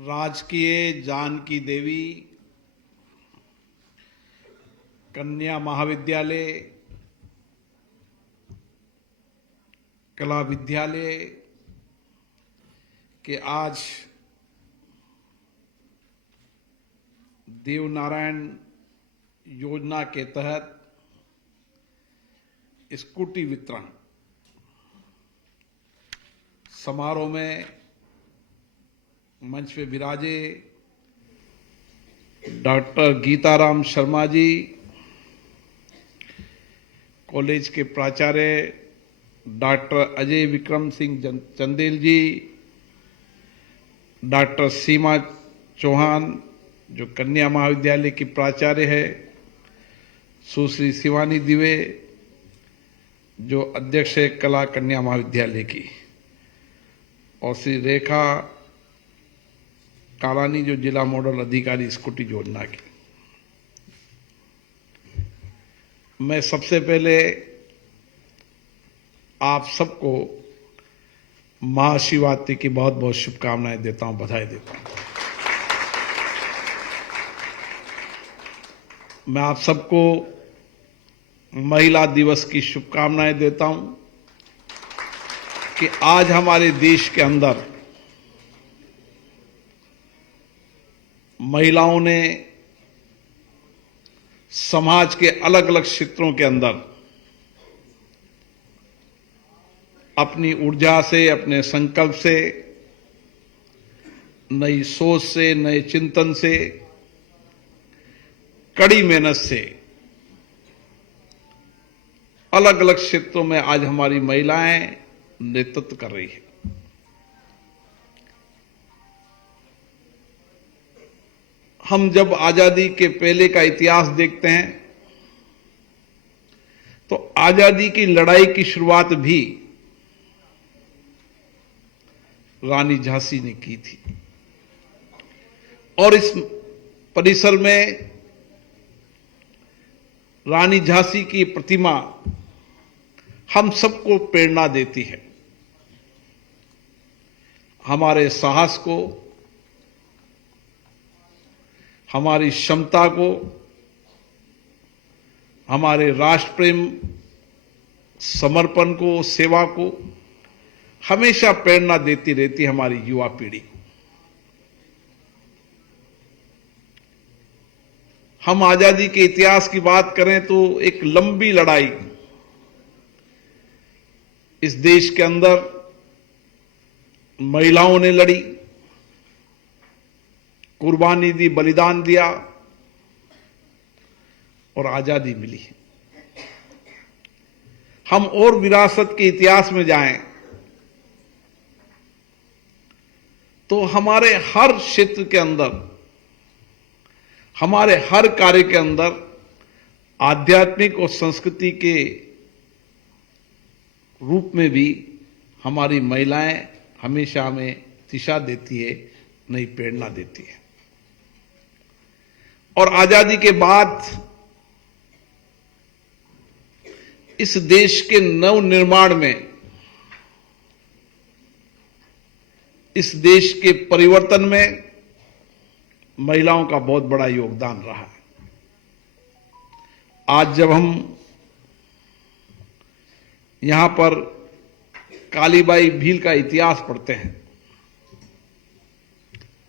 राजकीय जानकी देवी कन्या महाविद्यालय, कला विद्यालय के आज देवनारायण योजना के तहत स्कूटी वितरण समारोह में मंच पे विराजे doctor Gitarama Sharma ji, college के प्राचार्य डॉक्टर अजय विक्रम सिंह चंदेल जी, डॉक्टर सीमा चौहान जो कन्या महाविद्यालय की प्राचार्य है, सुश्री शिवानी दिवे जो अध्यक्ष है कला कन्या महाविद्यालय की, और श्री रेखा कालानी जो जिला मॉडल अधिकारी स्कूटी योजना की। मैं सबसे पहले आप सबको महाशिवरात्रि की बहुत बहुत शुभकामनाएं देता हूं, बधाई देता हूं। मैं आप सबको महिला दिवस की शुभकामनाएं देता हूं कि आज हमारे देश के अंदर महिलाओं ने समाज के अलग अलग क्षेत्रों के अंदर अपनी ऊर्जा से, अपने संकल्प से, नई सोच से, नए चिंतन से, कड़ी मेहनत से अलग अलग क्षेत्रों में आज हमारी महिलाएं नेतृत्व कर रही है। हम जब आजादी के पहले का इतिहास देखते हैं तो आजादी की लड़ाई की शुरुआत भी रानी झांसी ने की थी, और इस परिसर में रानी झांसी की प्रतिमा हम सबको प्रेरणा देती है, हमारे साहस को, हमारी क्षमता को, हमारे राष्ट्र प्रेम, समर्पण को, सेवा को हमेशा प्रेरणा देती रहती हमारी युवा पीढ़ी। हम आजादी के इतिहास की बात करें तो एक लंबी लड़ाई इस देश के अंदर महिलाओं ने लड़ी, कुर्बानी दी, बलिदान दिया और आजादी मिली। हम और विरासत के इतिहास में जाएं तो हमारे हर क्षेत्र के अंदर, हमारे हर कार्य के अंदर आध्यात्मिक और संस्कृति के रूप में भी हमारी महिलाएं हमेशा हमें दिशा देती है, नई प्रेरणा देती है। और आजादी के बाद इस देश के नव निर्माण में, इस देश के परिवर्तन में महिलाओं का बहुत बड़ा योगदान रहा है। आज जब हम यहां पर कालीबाई भील का इतिहास पढ़ते हैं,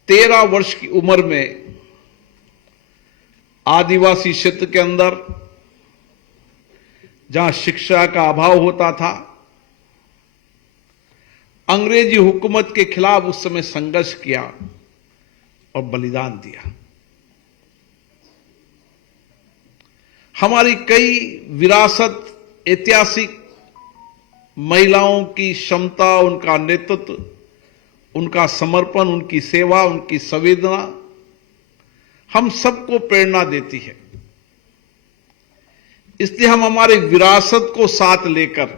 13 वर्ष की उम्र में आदिवासी क्षेत्र के अंदर जहां शिक्षा का अभाव होता था, अंग्रेजी हुकूमत के खिलाफ उस समय संघर्ष किया और बलिदान दिया। हमारी कई विरासत, ऐतिहासिक महिलाओं की क्षमता, उनका नेतृत्व, उनका समर्पण, उनकी सेवा, उनकी संवेदना हम सबको प्रेरणा देती है। इसलिए हम हमारे विरासत को साथ लेकर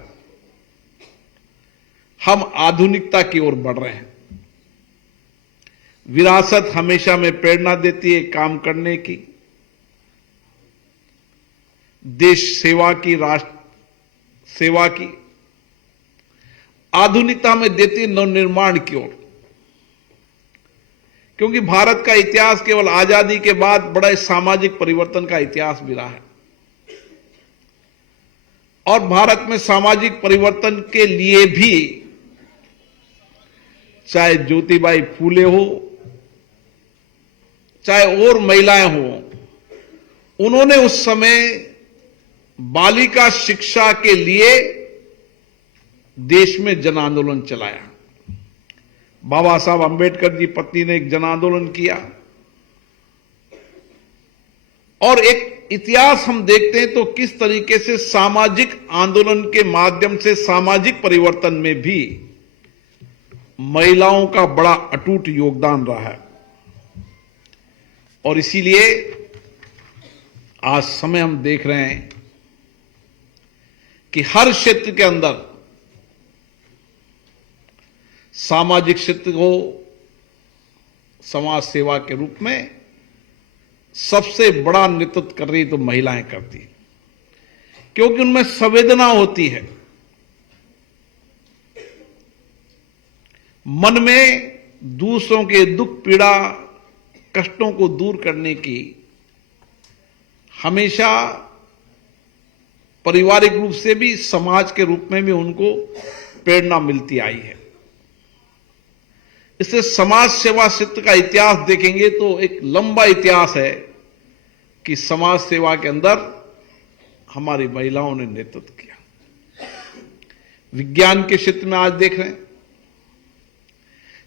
हम आधुनिकता की ओर बढ़ रहे हैं। विरासत हमेशा में प्रेरणा देती है काम करने की, देश सेवा की, राष्ट्र सेवा की। आधुनिकता में देती नवनिर्माण की ओर क्योंकि भारत का इतिहास केवल आजादी के बाद बड़े सामाजिक परिवर्तन का इतिहास भी रहा है। और भारत में सामाजिक परिवर्तन के लिए भी चाहे ज्योतिबाई फूले हो, चाहे और महिलाएं हो, उन्होंने उस समय बालिका शिक्षा के लिए देश में जन आंदोलन चलाया। बाबा साहब अंबेडकर जी पत्नी ने एक जन आंदोलन किया। और एक इतिहास हम देखते हैं तो किस तरीके से सामाजिक आंदोलन के माध्यम से सामाजिक परिवर्तन में भी महिलाओं का बड़ा अटूट योगदान रहा है। और इसीलिए आज समय हम देख रहे हैं कि हर क्षेत्र के अंदर, सामाजिक क्षेत्र को समाज सेवा के रूप में सबसे बड़ा नेतृत्व कर रही तो महिलाएं करती हैं, क्योंकि उनमें संवेदना होती है। मन में दूसरों के दुख पीड़ा कष्टों को दूर करने की हमेशा पारिवारिक रूप से भी, समाज के रूप में भी उनको प्रेरणा मिलती आई है। इससे समाज सेवा क्षेत्र का इतिहास देखेंगे तो एक लंबा इतिहास है कि समाज सेवा के अंदर हमारी महिलाओं ने नेतृत्व किया। विज्ञान के क्षेत्र में आज देख रहे हैं,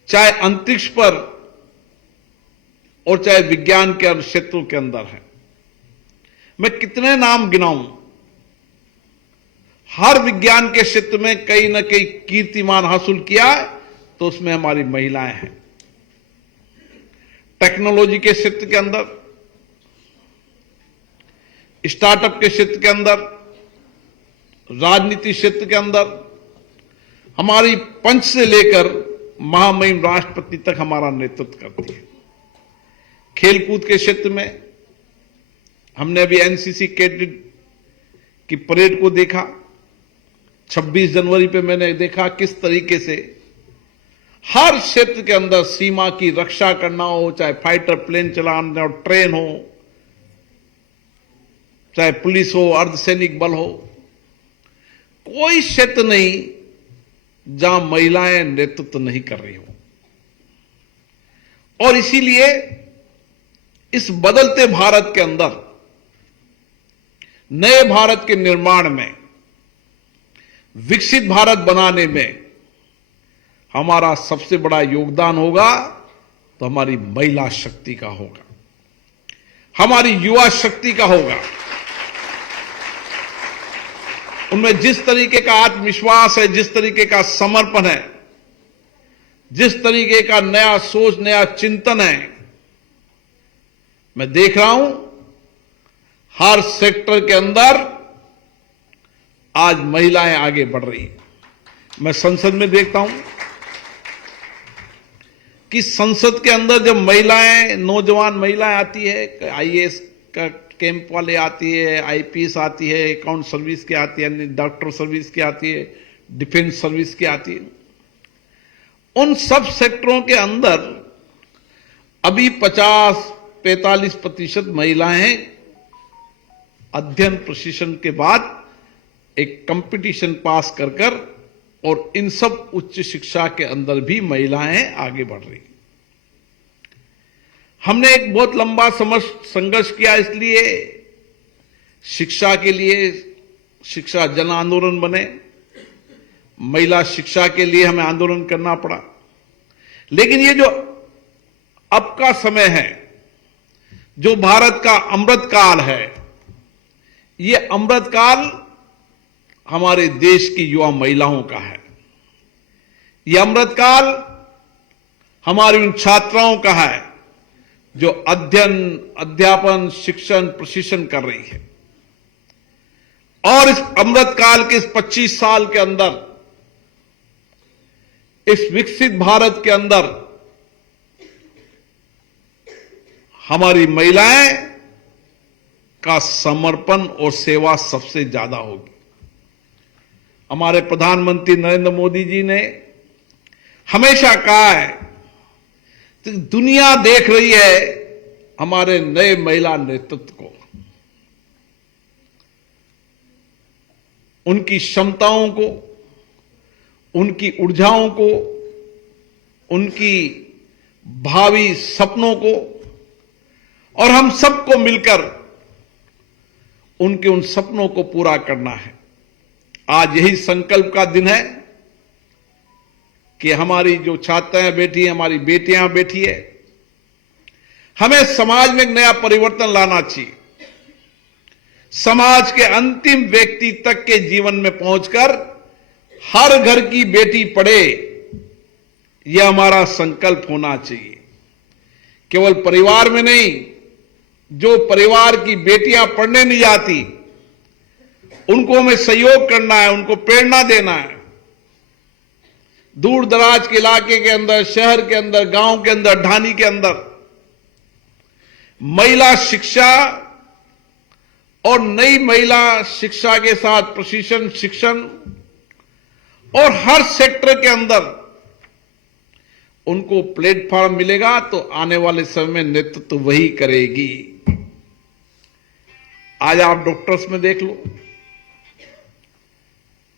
चाहे अंतरिक्ष पर और चाहे विज्ञान के क्षेत्रों के अंदर है। मैं कितने नाम गिनाऊं, हर विज्ञान के क्षेत्र में कहीं न कहीं कीर्तिमान हासिल किया है तो उसमें हमारी महिलाएं हैं। टेक्नोलॉजी के क्षेत्र के अंदर, स्टार्टअप के क्षेत्र के अंदर, राजनीति क्षेत्र के अंदर हमारी पंच से लेकर महामहिम राष्ट्रपति तक हमारा नेतृत्व करती है। खेलकूद के क्षेत्र में हमने अभी एनसीसी कैडेट की परेड को देखा। 26 जनवरी पे मैंने देखा किस तरीके से हर क्षेत्र के अंदर सीमा की रक्षा करना हो, चाहे फाइटर प्लेन चलाना हो, ट्रेन हो, चाहे पुलिस हो, अर्धसैनिक बल हो, कोई क्षेत्र नहीं जहां महिलाएं नेतृत्व नहीं कर रही हो। और इसीलिए इस बदलते भारत के अंदर, नए भारत के निर्माण में, विकसित भारत बनाने में हमारा सबसे बड़ा योगदान होगा तो हमारी महिला शक्ति का होगा, हमारी युवा शक्ति का होगा। उनमें जिस तरीके का आत्मविश्वास है, जिस तरीके का समर्पण है, जिस तरीके का नया सोच, नया चिंतन है, मैं देख रहा हूं हर सेक्टर के अंदर आज महिलाएं आगे बढ़ रही हैं। मैं संसद में देखता हूं कि संसद के अंदर जब महिलाएं, नौजवान महिलाएं आती है, आईएएस का कैंप वाले आती है, आईपीएस आती है, अकाउंट सर्विस की आती है, डॉक्टर सर्विस की आती है, डिफेंस सर्विस की आती है, उन सब सेक्टरों के अंदर अभी 50-45% महिलाएं हैं। अध्ययन प्रशिक्षण के बाद एक कंपटीशन पास कर कर और इन सब उच्च शिक्षा के अंदर भी महिलाएं आगे बढ़ रही। हमने एक बहुत लंबा संघर्ष किया, इसलिए शिक्षा के लिए शिक्षा जन आंदोलन बने। महिला शिक्षा के लिए हमें आंदोलन करना पड़ा। लेकिन ये जो अब का समय है, जो भारत का अमृत काल है, ये अमृत काल हमारे देश की युवा महिलाओं का है। ये अमृत काल हमारी उन छात्राओं का है जो अध्ययन, अध्यापन, शिक्षण, प्रशिक्षण कर रही है। और इस अमृत काल के इस 25 साल के अंदर, इस विकसित भारत के अंदर हमारी महिलाएं का समर्पण और सेवा सबसे ज्यादा होगी। हमारे प्रधानमंत्री नरेंद्र मोदी जी ने हमेशा कहा है, तो दुनिया देख रही है हमारे नए महिला नेतृत्व को, उनकी क्षमताओं को, उनकी ऊर्जाओं को, उनकी भावी सपनों को, और हम सबको मिलकर उनके उन सपनों को पूरा करना है। आज यही संकल्प का दिन है कि हमारी जो छात्राएं बैठी हैं, हमारी बेटियां बैठी है, हमें समाज में एक नया परिवर्तन लाना चाहिए। समाज के अंतिम व्यक्ति तक के जीवन में पहुंचकर हर घर की बेटी पढ़े, यह हमारा संकल्प होना चाहिए। केवल परिवार में नहीं, जो परिवार की बेटियां पढ़ने नहीं जाती उनको हमें सहयोग करना है, उनको प्रेरणा देना है। दूर दराज के इलाके के अंदर, शहर के अंदर, गांव के अंदर, ढानी के अंदर महिला शिक्षा और नई महिला शिक्षा के साथ प्रशिक्षण, शिक्षण और हर सेक्टर के अंदर उनको प्लेटफॉर्म मिलेगा तो आने वाले समय में नेतृत्व वही करेगी। आज आप डॉक्टर्स में देख लो,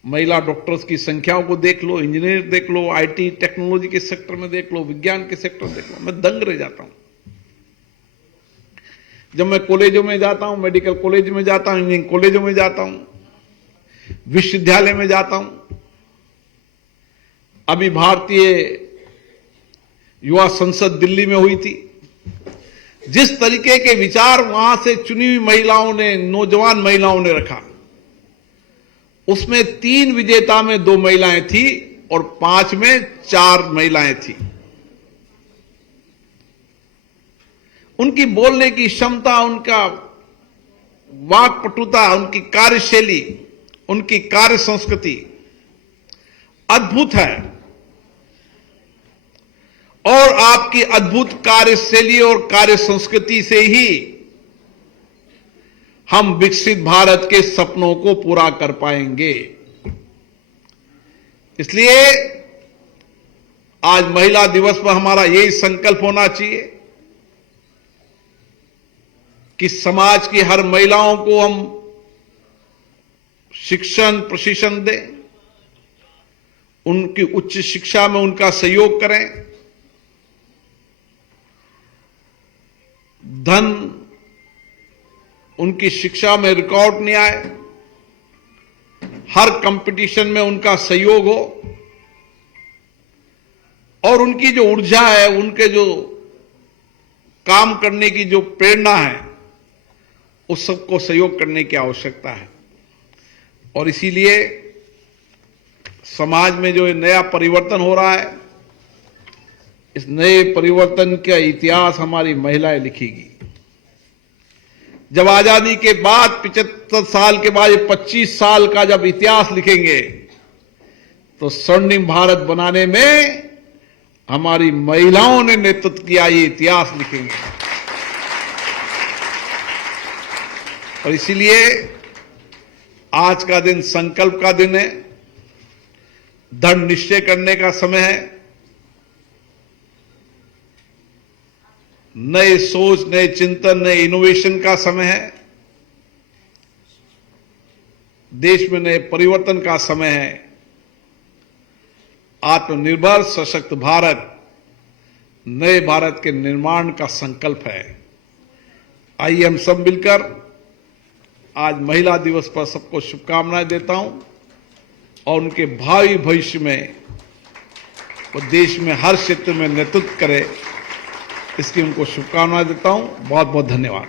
महिला डॉक्टर्स की संख्याओं को देख लो, इंजीनियर देख लो, आईटी टेक्नोलॉजी के सेक्टर में देख लो, विज्ञान के सेक्टर देख लो, मैं दंग रह जाता हूं। जब मैं कॉलेजों में जाता हूं, मेडिकल कॉलेज में जाता हूं, इंजीनियरिंग कॉलेजों में जाता हूं, विश्वविद्यालय में जाता हूं। अभी भारतीय युवा संसद दिल्ली में हुई थी। जिस तरीके के विचार वहां से चुनी हुई महिलाओं ने, नौजवान महिलाओं ने रखा, उसमें 3 विजेता में 2 महिलाएं थी और 5 में 4 महिलाएं थी। उनकी बोलने की क्षमता, उनका वाक्पटुता, उनकी कार्यशैली, उनकी कार्य संस्कृति अद्भुत है। और आपकी अद्भुत कार्यशैली और कार्य संस्कृति से ही हम विकसित भारत के सपनों को पूरा कर पाएंगे। इसलिए आज महिला दिवस पर हमारा यही संकल्प होना चाहिए कि समाज की हर महिलाओं को हम शिक्षण, प्रशिक्षण दें, उनकी उच्च शिक्षा में उनका सहयोग करें, धन उनकी शिक्षा में रिकॉर्ड नहीं आए, हर कंपटीशन में उनका सहयोग हो, और उनकी जो ऊर्जा है, उनके जो काम करने की जो प्रेरणा है, उस सबको सहयोग करने की आवश्यकता है। और इसीलिए समाज में जो नया परिवर्तन हो रहा है, इस नए परिवर्तन का इतिहास हमारी महिलाएं लिखेगी। जब आजादी के बाद 75 साल के बाद 25 साल का जब इतिहास लिखेंगे तो स्वर्णिम भारत बनाने में हमारी महिलाओं ने नेतृत्व किया, ये इतिहास लिखेंगे। और इसीलिए आज का दिन संकल्प का दिन है, दृढ़ निश्चय करने का समय है, नए सोच, नए चिंतन, नए इनोवेशन का समय है, देश में नए परिवर्तन का समय है। आत्मनिर्भर सशक्त भारत, नए भारत के निर्माण का संकल्प है। आइए हम सब मिलकर आज महिला दिवस पर सबको शुभकामनाएं देता हूं और उनके भावी भविष्य में वो देश में हर क्षेत्र में नेतृत्व करे, इसकी उनको शुभकामनाएं देता हूं। बहुत बहुत धन्यवाद।